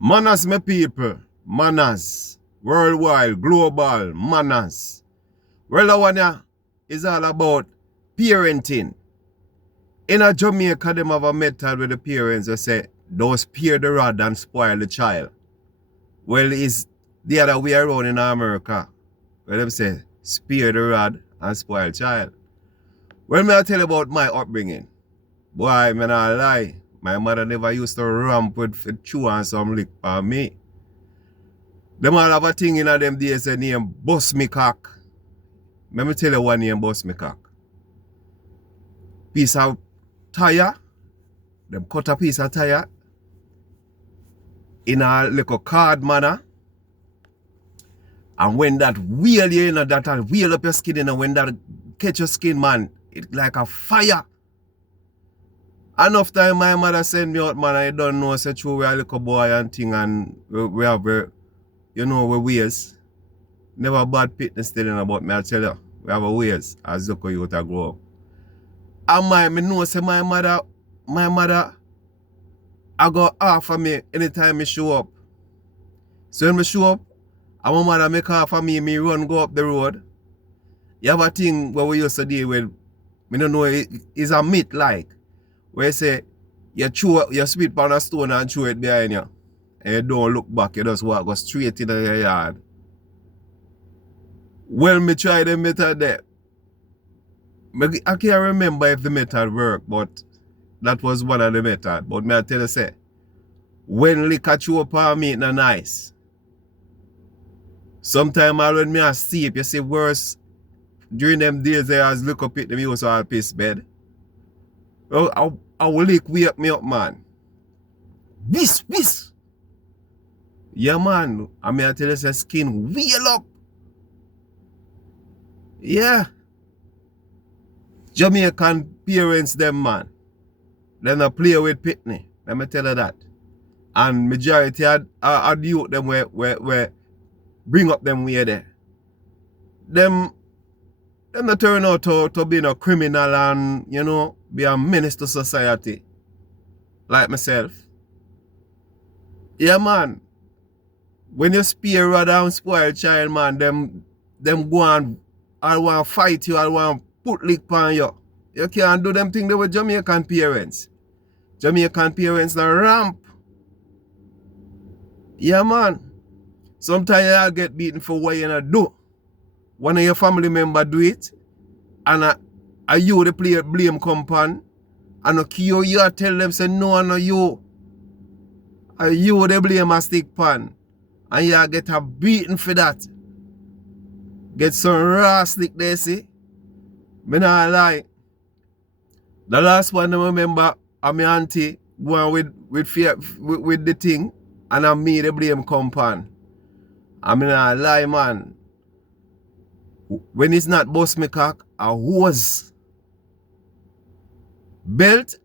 Manners, my people. Manners. Worldwide, global, manners. Well, that one yeah, is all about parenting. In a Jamaica, them have a method with the parents that say, don't spare the rod and spoil the child. Well, it's the other way around in America. Where them say, spare the rod and spoil the child. Well, me I tell you about my upbringing. Boy, me not lie. My mother never used to ramp with chew and some lick for me. Them all have a thing in them days a name bust me cock. Let me tell you one name bust me cock. Piece of tire. Them cut a piece of tire in a little card manner. And when that wheel you know, that wheel up your skin, you know, when that catch your skin, man, it's like a fire. Enough time my mother send me out, man, I don't know, say true, we are a little boy and thing, and we have, you know, we ways. Never bad fitness telling about me, I tell you. We have a ways as look you to grow up. And me know, say my mother, I go offer me anytime I show up. So when I show up, and my mother make offer me run go up the road. You have a thing where we used to deal with, I don't know, it's a myth like, where you say, you spit on a stone and throw it behind you. And you don't look back, you just walk, go straight into your yard. Well, me try the method there. I can't remember if the method worked, but that was one of the methods. But me I tell you, say, when liquor chew up on me, it's not nice. Sometimes when me I sleep, you see worse. During them days, I was look up at them, you also have piss bed. Well, I will wake me up, man. Whis. Yeah, man. I mean, I tell you, say, skin wheel up. Yeah. Jamaican parents, them, man. They don't play with pickney. Let me tell you that. And majority of the youth, them where bring up them way there. Them not turn out to be a criminal and, you know, be a menace to society. Like myself. Yeah, man. When you spare rather than spoil child, man, them go and I want to fight you, I want to put lick on you. You can't do them things there with Jamaican parents. Jamaican parents are ramp. Yeah, man. Sometimes you get beaten for what you not do. One of your family member do it, and you the play blame compound, and you tell them say no you. You the blame a stick pan. And you get a beaten for that. Get some raw stick there, see? Me not lie. The last one I remember, I'm my auntie going with the thing, and I me the blame compound. I mean, I lie, man. When it's not bust me cock, a hose. Belt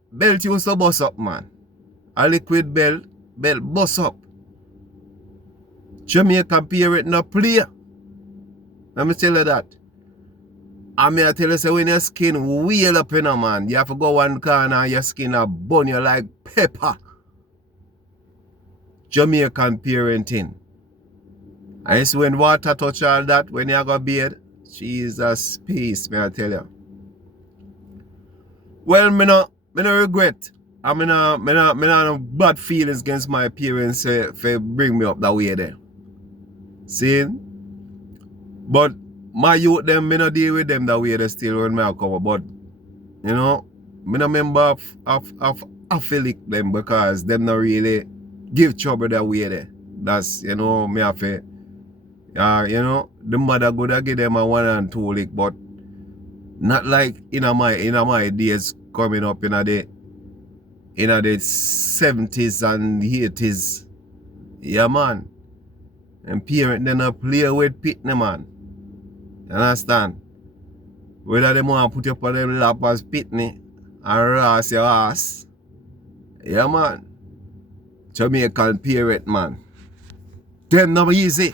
used to bust up, man. A liquid belt bust up. Jamaican parent no play. Let me tell you that. I mean, I tell you, say, when your skin wheel up, you know, man, you have to go one corner and your skin will burn you like pepper. Jamaican parenting. And it's when water touch all that, when you go bathe, Jesus, peace, may I tell you. Well, me no regret. I mean, no bad feelings against my parents for bring me up that way there. See? But my youth, them, me no deal with them that way they still when me I come. But, you know, me no member of affiliate them because them not really give trouble that way there. That's, you know, me have to, you know, the mother go to give them a 1 and 2 lick, but not like in my days coming up in the 70s and 80s. Yeah, man. And parents then play with pickney, man. You understand? Whether they want to put you up on them lap as pickney and ras your ass. Yeah, man. Jamaican parent, man. Them not easy.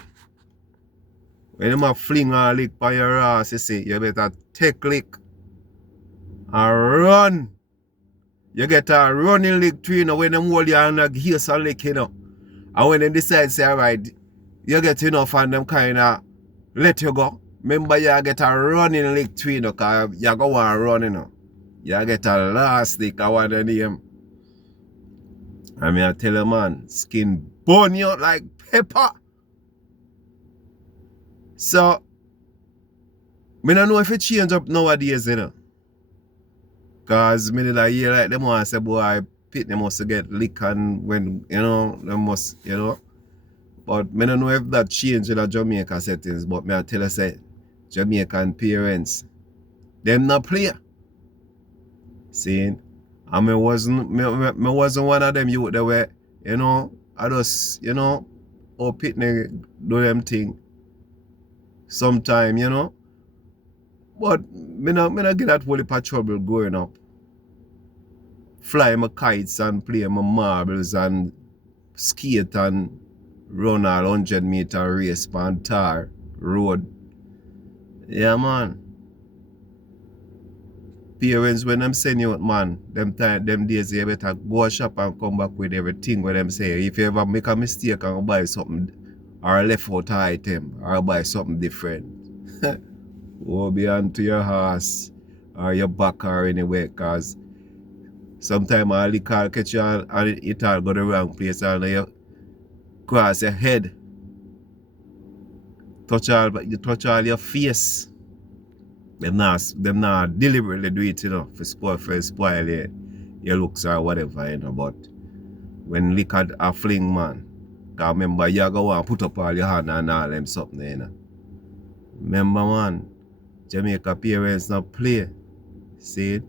When you fling a lick by your ass, you see, you better take lick and run. You get a running lick tree, you know, when them hold you and give you some lick, you know. And when they decide, say, all right, you get enough and them kind of let you go. Remember, you get a running lick twin, because you go on running. You get a last lick, I want the name. I mean, I tell you, man, skin burn you like pepper. So, I don't know if it change up nowadays, you know. Because I did hear like them want to say, boy, Pitney must get lick and when, you know, they must, you know. But I don't know if that change in the Jamaica settings, but I tell you, say, Jamaican parents, them not play. See? And I wasn't one of them youth that were, you know, I just, you know, oh, Pitney do them thing sometime, you know. But me not get that whole heap of trouble growing up. Fly my kites and play my marbles and skate and run a 100-meter race on tar road. Yeah, man. Parents, when them send you out, man, them days you better go shop and come back with everything where them say. If you ever make a mistake and buy something or left out an item or buy something different, go beyond to your house or your back or anywhere, because sometimes all the car catch you and it all go the wrong place and you cross your head. You touch all your face. Them not deliberately do it, you know, for spoil your looks or whatever, you know. But when lick at a fling, man, because remember you go and put up all your hand and all them something, you know. Remember, man, Jamaica parents not play. See it?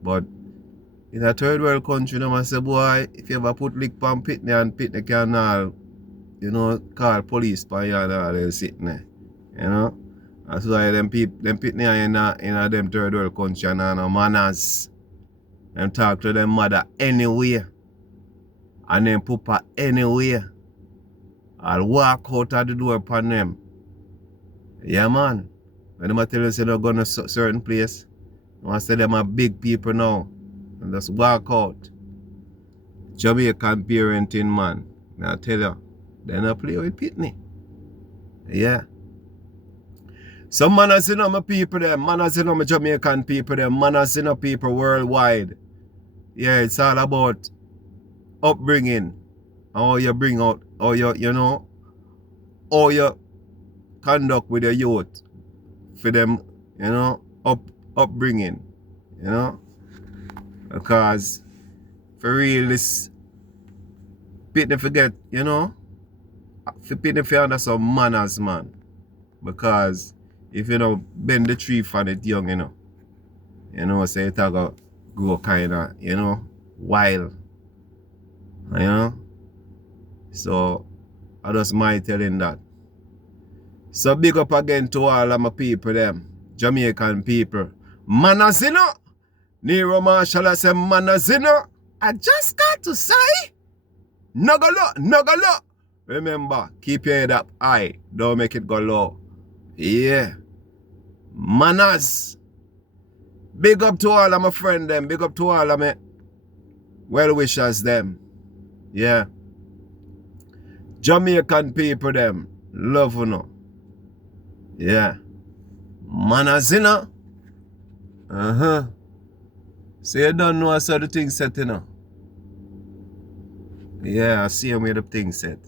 But in a third world country, you know, I say, boy, if you ever put lick on Pitney and Pitney can all, you know, call police for you and all them sitting there, you know. That's why them Pitney in them third world country and no manners. Them talk to them mother anywhere. And them papa anywhere. I'll walk out of the door upon them. Yeah, man. When them tell you say they're going to certain place, I say them are big people now. And just walk out. Jamaican parenting, man. I tell you, they not play with Pitney. Yeah. Some manners in my people, them manners in my Jamaican people, them manners in people worldwide. Yeah, it's all about upbringing. How you bring out, how you know, how you conduct with your youth for them, you know, upbringing, you know. Because for real, this Pitney forget, you know, for Pitney for under some manners, man. Because if you know bend the tree for it young, you know, say it go grow kinda, you know, wild. You know? So I just might telling that. So big up again to all of my people them, Jamaican people. Manners, you know. Nero Marshall I say manners, you know. I just got to say, nuggle. Remember, keep your head up high. Don't make it go low. Yeah. Manners. Big up to all of my friends them. Big up to all of my well-wishers them. Yeah. Jamaican people them. Love you know. Yeah. Manners, you know. So you don't know how the thing set, you know. Yeah, I see how the thing set.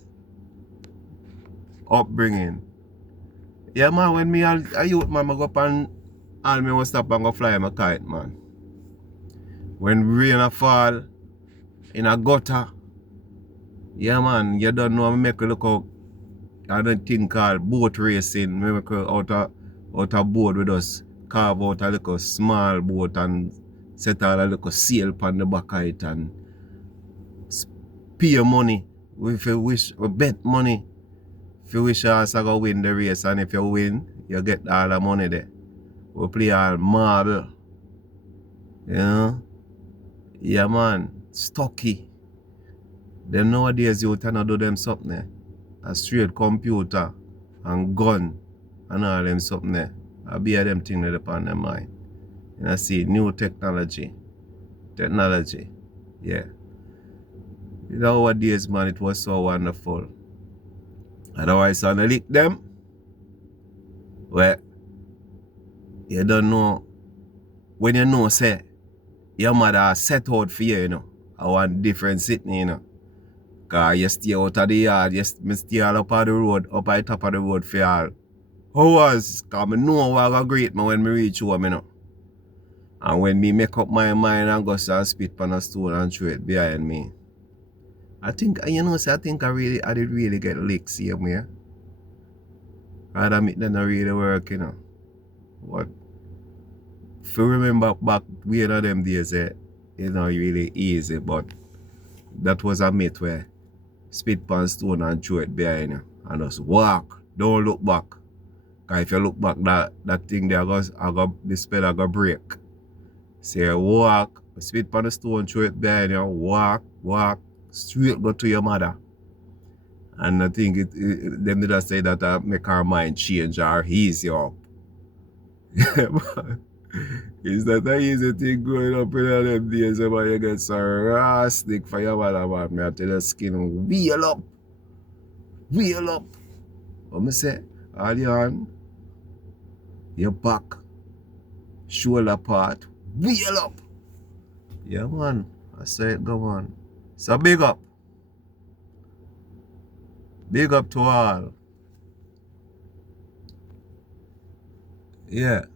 Upbringing. Yeah, man, when me a youth, man, I go up and all me was stop and go fly my kite, man. When rain a fall in a gutter, yeah, man, you don't know, I make a look out. I don't think called boat racing. We make out a boat with us, carve out a little small boat and set all a little sail on the back of it and pay money. If you wish, we bet money. If you wish us to go win the race, and if you win, you get all the money there. We play all marble. You know? Yeah, man. Stocky. Then nowadays you cannot do them something there. A straight computer and gun and all them something there. I be them thing that upon their mind. And I see new technology. Yeah. You know what days, man, it was so wonderful. Otherwise, on the lick them, well, you don't know, when you know, say, your mother set out for you, you know, I want different sitting, you know. Because you stay out of the yard, you stay all up on the road, up at the top of the road for all hours. Because I know what I greet me when I reach home, you know. And when me make up my mind and go and spit on a stone and throw it behind me. I think, you know, so I think I did really get licks here, me. Rather me than not really work, you know. But if you remember back way of them days, it's not really easy, but that was a myth where spit on stone and throw it behind you and just walk. Don't look back. Because if you look back, that thing there, the spell go break. So you walk, spit on the stone, throw it behind you, walk, straight go to your mother. And I think them did say that make our mind change or ease you up. It's not an easy thing going up in them days, but you get some raw stick for your mother, man. Me I tell your skin, wheel up. What me say? All your hand, your back, shoulder part, wheel up. Yeah, man. I say it go on. So big up. Big up to all. Yeah.